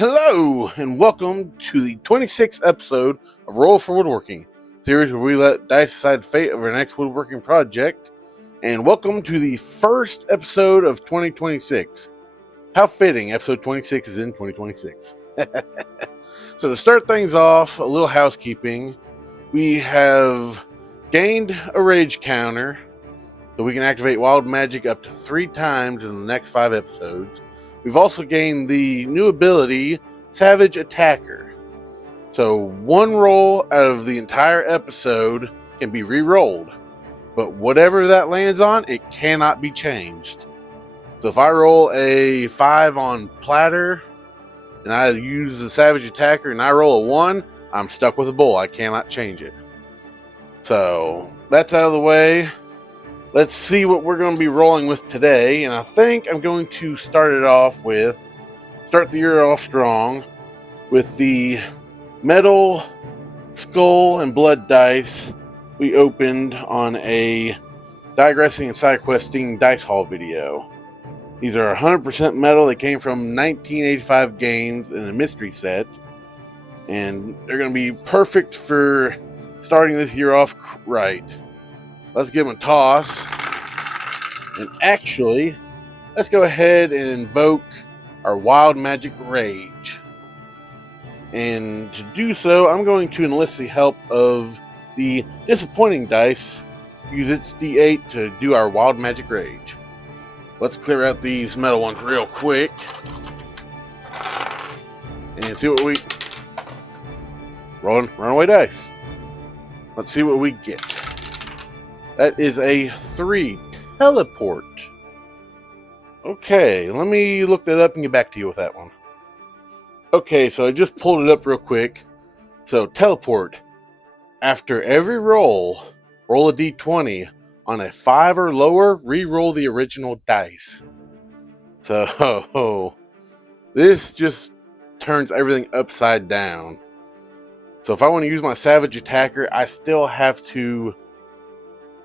Hello, and welcome to the 26th episode of Roll for Woodworking, series where we let dice decide the fate of our next woodworking project. And welcome to the first episode of 2026. How fitting, episode 26 is in 2026. So to start things off, a little housekeeping. We have gained a rage counter, so we can activate wild magic up to 3 times in the next 5 episodes. We've also gained the new ability, Savage Attacker. So one roll out of the entire episode can be re-rolled, but whatever that lands on, it cannot be changed. So if I roll a 5 on Platter, and I use the Savage Attacker, and I roll a 1, I'm stuck with a bull. I cannot change it. So that's out of the way. Let's see what we're going to be rolling with today, and I think I'm going to start the year off strong with the metal skull and blood dice we opened on a digressing and side questing dice haul video. These are 100% metal. They came from 1985 games in a mystery set, and they're going to be perfect for starting this year off right. Let's give them a toss. And actually, let's go ahead and invoke our Wild Magic Rage. And to do so, I'm going to enlist the help of the Disappointing dice. Use its D8 to do our Wild Magic Rage. Let's clear out these metal ones real quick. And see what we... Rolling runaway dice. Let's see what we get. That is a 3 teleport. Okay, let me look that up and get back to you with that one. Okay, so I just pulled it up real quick. So teleport. After every roll a d20. On a 5 or lower, re-roll the original dice. So this just turns everything upside down. So if I want to use my Savage Attacker, I still have to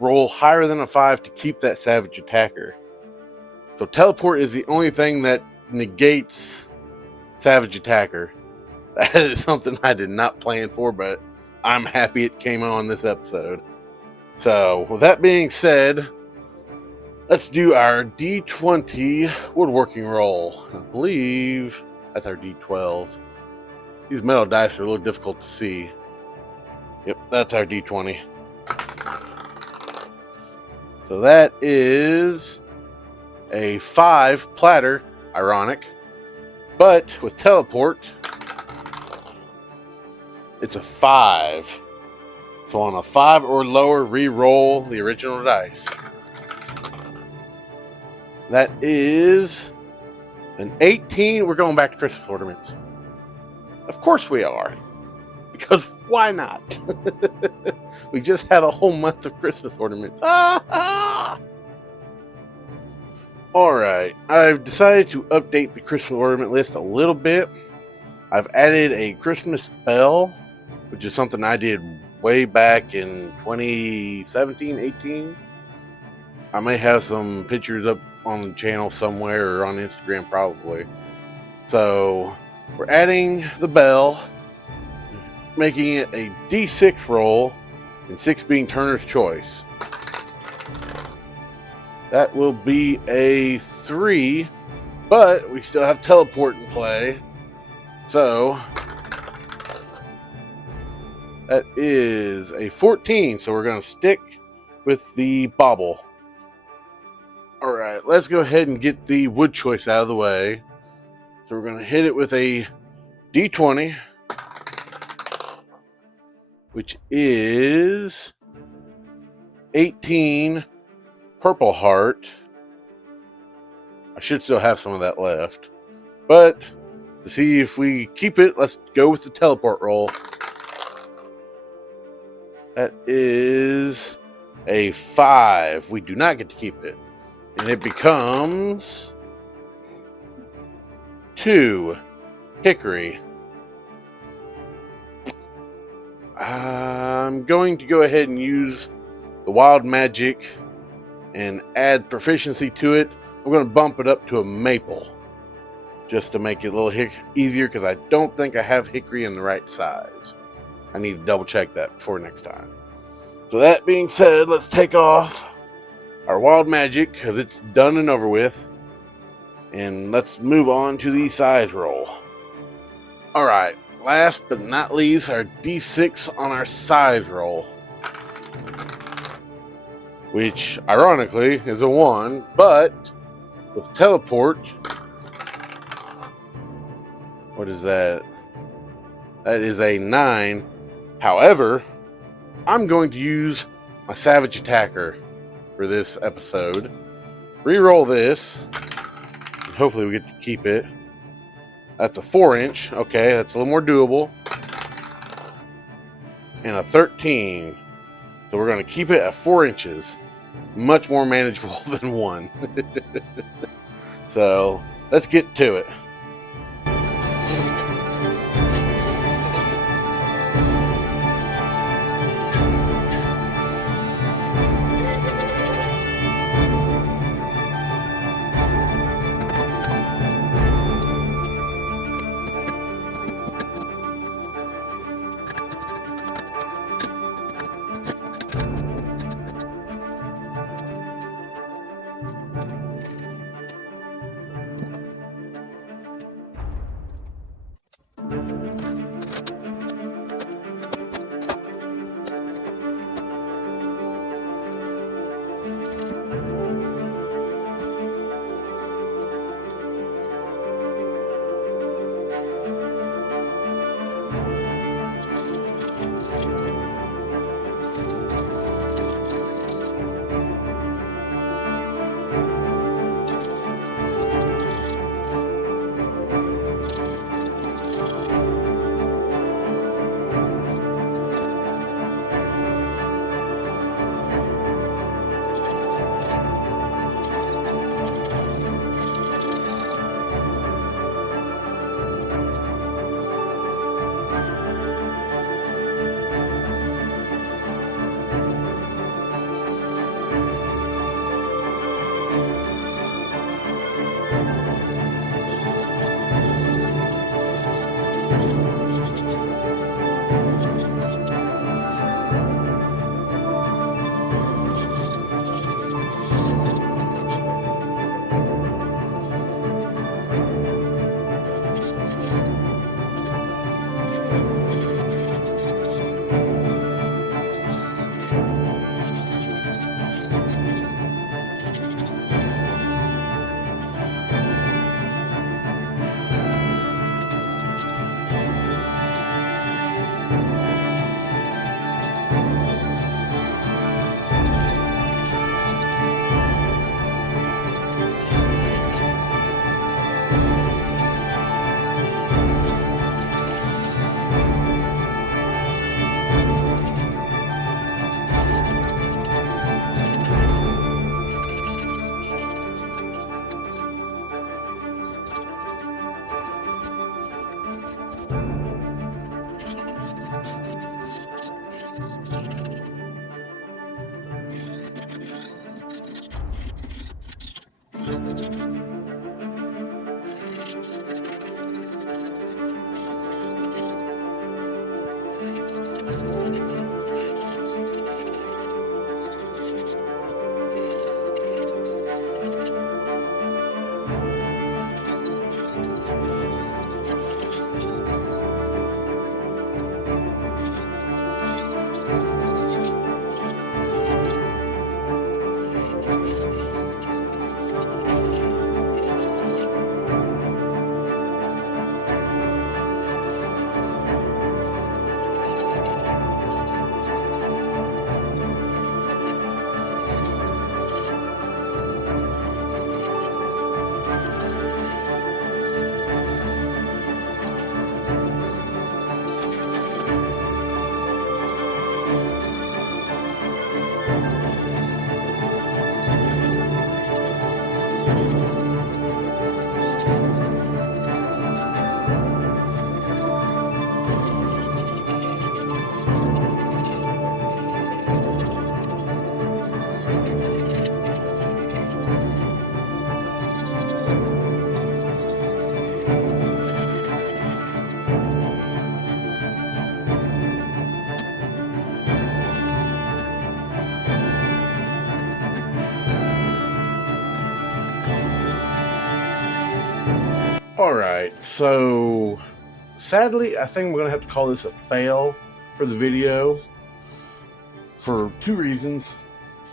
roll higher than a 5 to keep that Savage Attacker. So teleport is the only thing that negates Savage Attacker. That is something I did not plan for, but I'm happy it came on this episode. So with that being said, let's do our D20 woodworking roll. I believe that's our D12. These metal dice are a little difficult to see. Yep, that's our D20. So that is a 5 platter, ironic, but with teleport, it's a 5. So on a 5 or lower, re-roll the original dice. That is an 18. We're going back to Christmas ornaments. Of course we are. Because why not? We just had a whole month of Christmas ornaments. Alright, I've decided to update the Christmas ornament list a little bit. I've added a Christmas bell, which is something I did way back in 2017-18. I may have some pictures up on the channel somewhere or on Instagram probably. So we're adding the bell, making it a D6 roll, and 6 being Turner's choice. That will be a 3, but we still have teleport in play. So that is a 14, so we're going to stick with the Bauble. Alright, let's go ahead and get the wood choice out of the way. So we're going to hit it with a D20, which is 18 purple heart. I should still have some of that left. But to see if we keep it, let's go with the teleport roll. That is a 5. We do not get to keep it. And it becomes 2 hickory. I'm going to go ahead and use the wild magic and add proficiency to it. I'm going to bump it up to a maple. just to make it a little easier, because I don't think I have hickory in the right size. I need to double check that before next time. So that being said, let's take off our wild magic, because it's done and over with, and let's move on to the size roll. Alright, last but not least, our D6 on our size roll, which ironically is a 1, but with teleport, what is that? That is a 9. However, I'm going to use my Savage Attacker for this episode. Reroll this, and hopefully we get to keep it. That's a 4-inch. Okay, that's a little more doable. And a 13. So we're going to keep it at 4 inches. Much more manageable than 1. So let's get to it. Alright, so sadly I think we're going to have to call this a fail for the video for two reasons.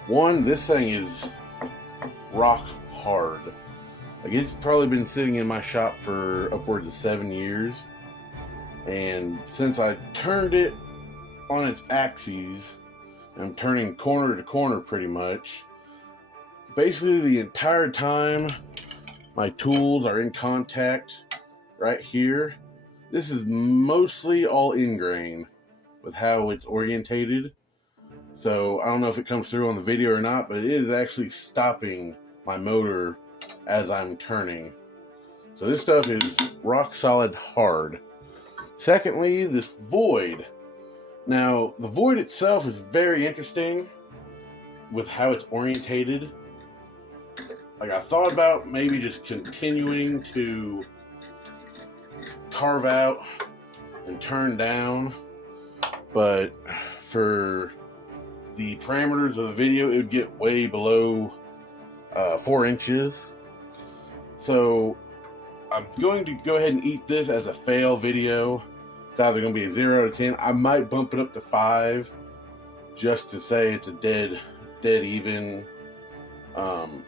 One, this thing is rock hard. Like, it's probably been sitting in my shop for upwards of 7 years, and since I turned it on its axes, I'm turning corner to corner pretty much, basically the entire time my tools are in contact right here. This is mostly all ingrain with how it's orientated. So I don't know if it comes through on the video or not, but it is actually stopping my motor as I'm turning. So this stuff is rock solid hard. Secondly, this void. Now, the void itself is very interesting with how it's orientated. Like, I thought about maybe just continuing to carve out and turn down, but for the parameters of the video, it would get way below 4 inches. So I'm going to go ahead and eat this as a fail video. It's either going to be a 0 to 10. I might bump it up to 5 just to say it's a dead even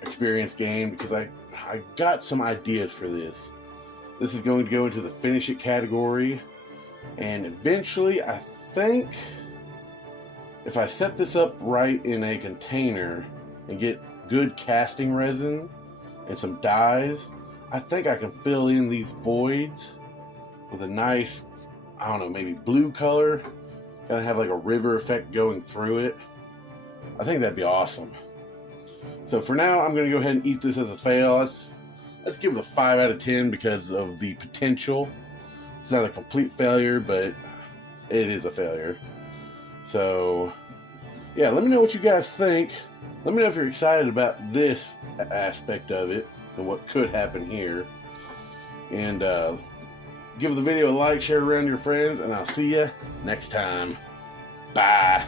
experience game, because I got some ideas for this. This is going to go into the finish it category, and eventually I think if I set this up right in a container and get good casting resin and some dyes, I think I can fill in these voids with a nice, I don't know, maybe blue color, kind of have like a river effect going through it. I think that'd be awesome. So for now, I'm going to go ahead and eat this as a fail. Let's give it a 5 out of 10 because of the potential. It's not a complete failure, but it is a failure. So, yeah, let me know what you guys think. Let me know if you're excited about this aspect of it and what could happen here. And give the video a like, share it around your friends, and I'll see you next time. Bye.